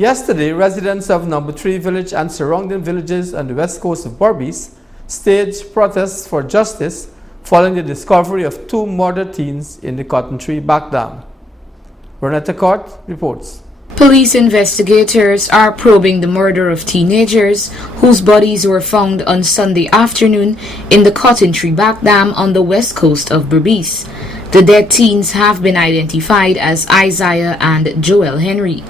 Yesterday, residents of Number 3 Village and surrounding villages on the west coast of Berbice staged protests for justice following the discovery of 2 murdered teens in the Cotton Tree Back Dam. Renetta Court reports. Police investigators are probing the murder of teenagers whose bodies were found on Sunday afternoon in the Cotton Tree Back Dam on the west coast of Berbice. The dead teens have been identified as Isaiah and Joel Henry.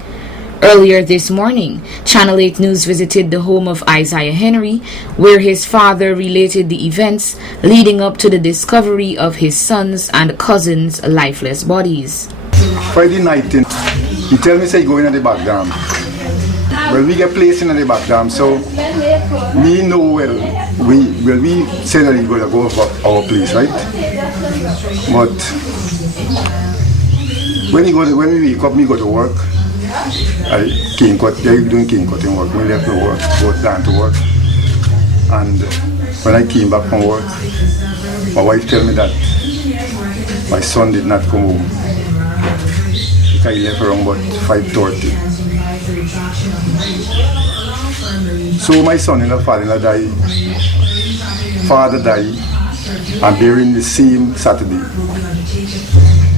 Earlier this morning, Channel 8 News visited the home of Isaiah Henry, where his father related the events leading up to the discovery of his sons' and cousins' lifeless bodies. Friday night, he tell me say going in the back dam. Well, we get placed in the back dam, so me know we say that we going to go for our place, right? But when we wake up, me go to work. I doing cane cutting work. We left the work, go down to work, and when I came back from work, my wife tell me that my son did not come home. I left around about 5:30. So my son-in-law, father-in-law died, father died, and buried the same Saturday.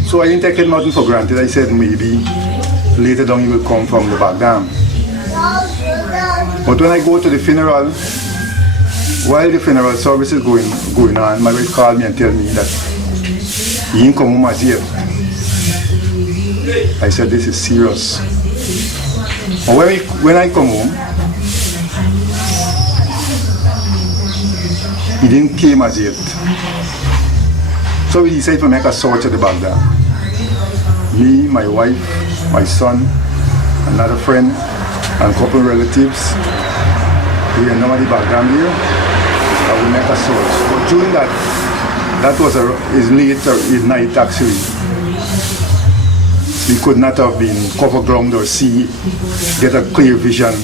So I didn't take nothing for granted. I said maybe later down he will come from the back dam. But when I go to the funeral, while the funeral service is going on, my wife called me and tell me that he didn't come home as yet. I said this is serious. But when I come home, he didn't came as yet. So we decided to make a search at the back dam. Me, my wife, my son, another friend, and a couple of relatives. We are now at the back dam here. I will make a search. But during that was his night actually. We could not have been cover ground or get a clear vision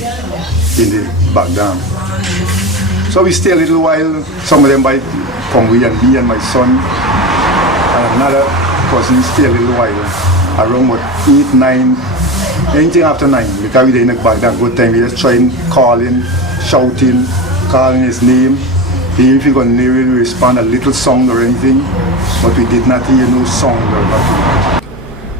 in the back dam. So we stay a little while. Some of them might come with me and my son and another cousin stay a little while. Around what 8, 9, anything after 9, because we didn't back that good time. We just trying calling, shouting, calling his name. If he could really respond a little sound or anything, but we did not hear no sound or nothing.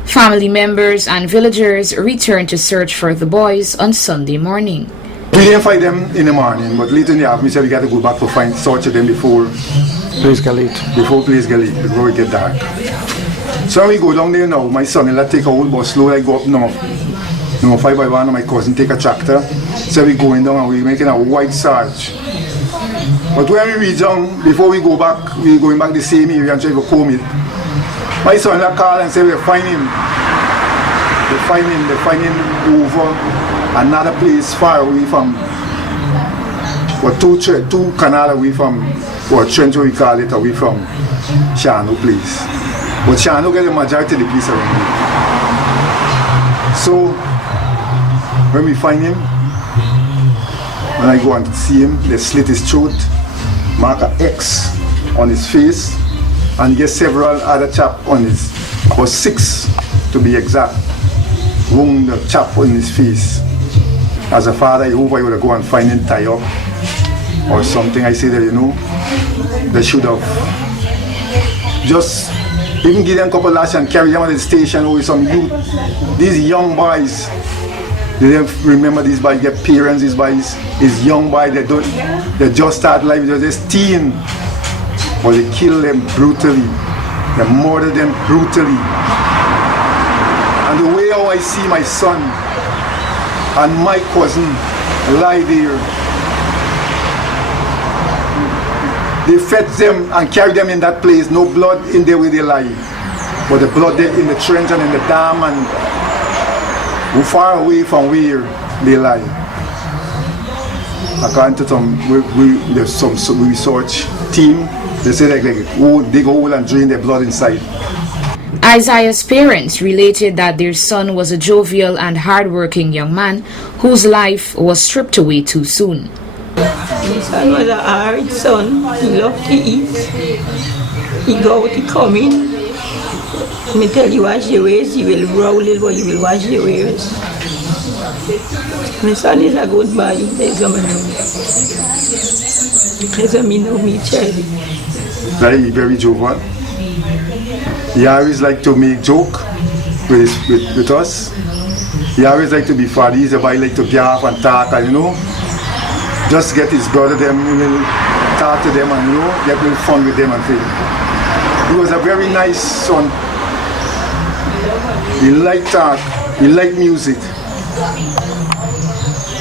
Family members and villagers returned to search for the boys on Sunday morning. We didn't find them in the morning, but later in the afternoon we said we got to go back to search them before place get late. Before it get dark. So when we go down there now, my son-in-law take a whole bus load. I go up now, 5x1, and my cousin take a tractor. So we going down and we making a wide search. But when we reach down, before we go back, we going back the same area and try to comb it. My son-in-law called and said we find him. They find him over another place far away from, or two canal away from, or trench we call it, away from Shano place. But Shano get the majority of the place around here. So when we find him, when I go and see him, they slit his throat, mark an X on his face, and get several other chap on his, or 6 to be exact, wound the chap on his face. As a father, I hope I would go and find him tie up or something. I say that, they should have just even give them a couple lashes and carry them to the station with some youth. These young boys, they don't remember these boys, their parents, these boys, these young boys, they just start life, they're just teen. But they kill them brutally, they murder them brutally. And the way how I see my son and my cousin lie there, they fetch them and carry them in that place, no blood in there where they lie. But the blood there in the trench and in the dam and far away from where they lie. According to some research team, they say they dig a hole and drain their blood inside. Isaiah's parents related that their son was a jovial and hard-working young man whose life was stripped away too soon. My son was a hard son. He loved to eat. He go out, he come in. Me tell you wash your ways, you will roll it, but you will wash your ways. My son is a good boy. There's a man. There's a me know me child. Very, very jovial. He always like to make joke with us. He always like to be funny. He's a boy like to get off and talk and just get his brother them, talk to them and get a little fun with them and feel. He was a very nice son. He liked talk, he liked music.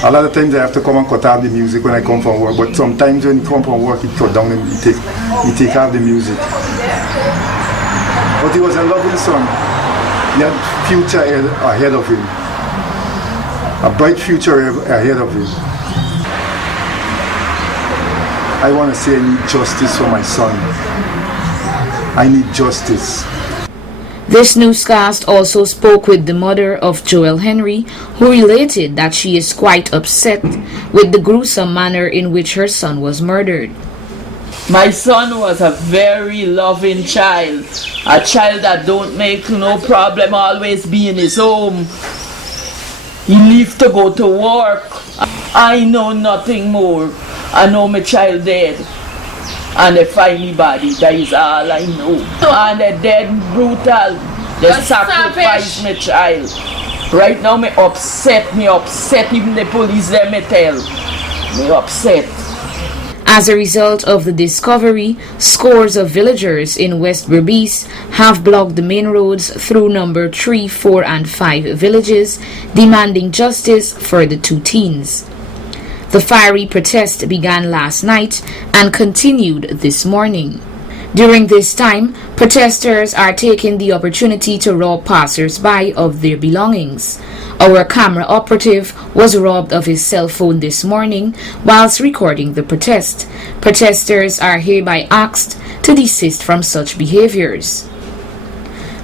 A lot of times I have to come and cut off the music when I come from work, but sometimes when he come from work, he cut down and he take off the music. But he was a loving son. He had future ahead of him. A bright future ahead of him. I want to say I need justice for my son. I need justice. This newscast also spoke with the mother of Joel Henry, who related that she is quite upset with the gruesome manner in which her son was murdered. My son was a very loving child, a child that don't make no problem, always be in his home. He lived to go to work. I know nothing more. I know my child dead. And they find me body, that is all I know. And they dead brutal. They sacrifice my child. Right now me upset, even the police there me tell. Me upset. As a result of the discovery, scores of villagers in West Berbice have blocked the main roads through number 3, 4 and 5 villages, demanding justice for the 2 teens. The fiery protest began last night and continued this morning. During this time, protesters are taking the opportunity to rob passers-by of their belongings. Our camera operative was robbed of his cell phone this morning whilst recording the protest. Protesters are hereby asked to desist from such behaviors.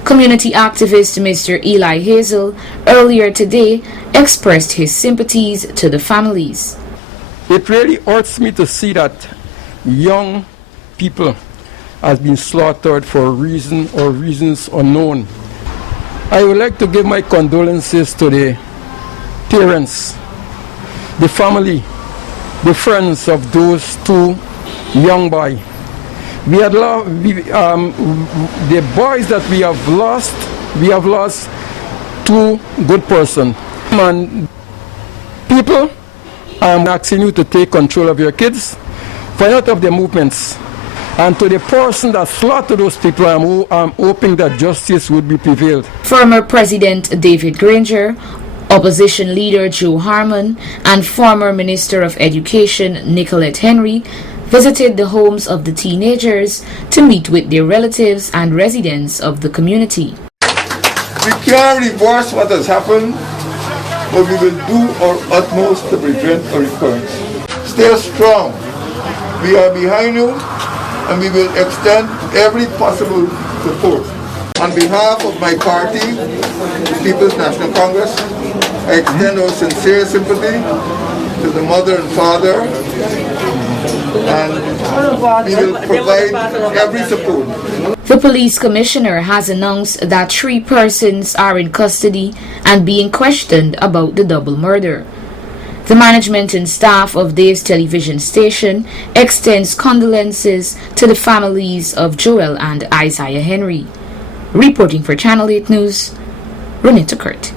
Community activist Mr. Eli Hazel earlier today expressed his sympathies to the families. It really hurts me to see that young people has been slaughtered for a reason or reasons unknown. I would like to give my condolences to the parents, the family, the friends of those 2 young boys. The boys that we have lost 2 good persons. And people, I'm asking you to take control of your kids, find out of their movements. And to the person that slaughtered those people, I'm hoping that justice would be prevailed. Former President David Granger, opposition leader Joe Harmon, and former Minister of Education Nicolette Henry visited the homes of the teenagers to meet with their relatives and residents of the community. We can't reverse what has happened, but we will do our utmost to prevent a recurrence. Stay strong. We are behind you, and we will extend every possible support. On behalf of my party, the People's National Congress, I extend our sincere sympathy to the mother and father, and we will provide every support. The police commissioner has announced that 3 persons are in custody and being questioned about the double murder. The management and staff of Dave's television station extends condolences to the families of Joel and Isaiah Henry. Reporting for Channel 8 News, Renita Kurt.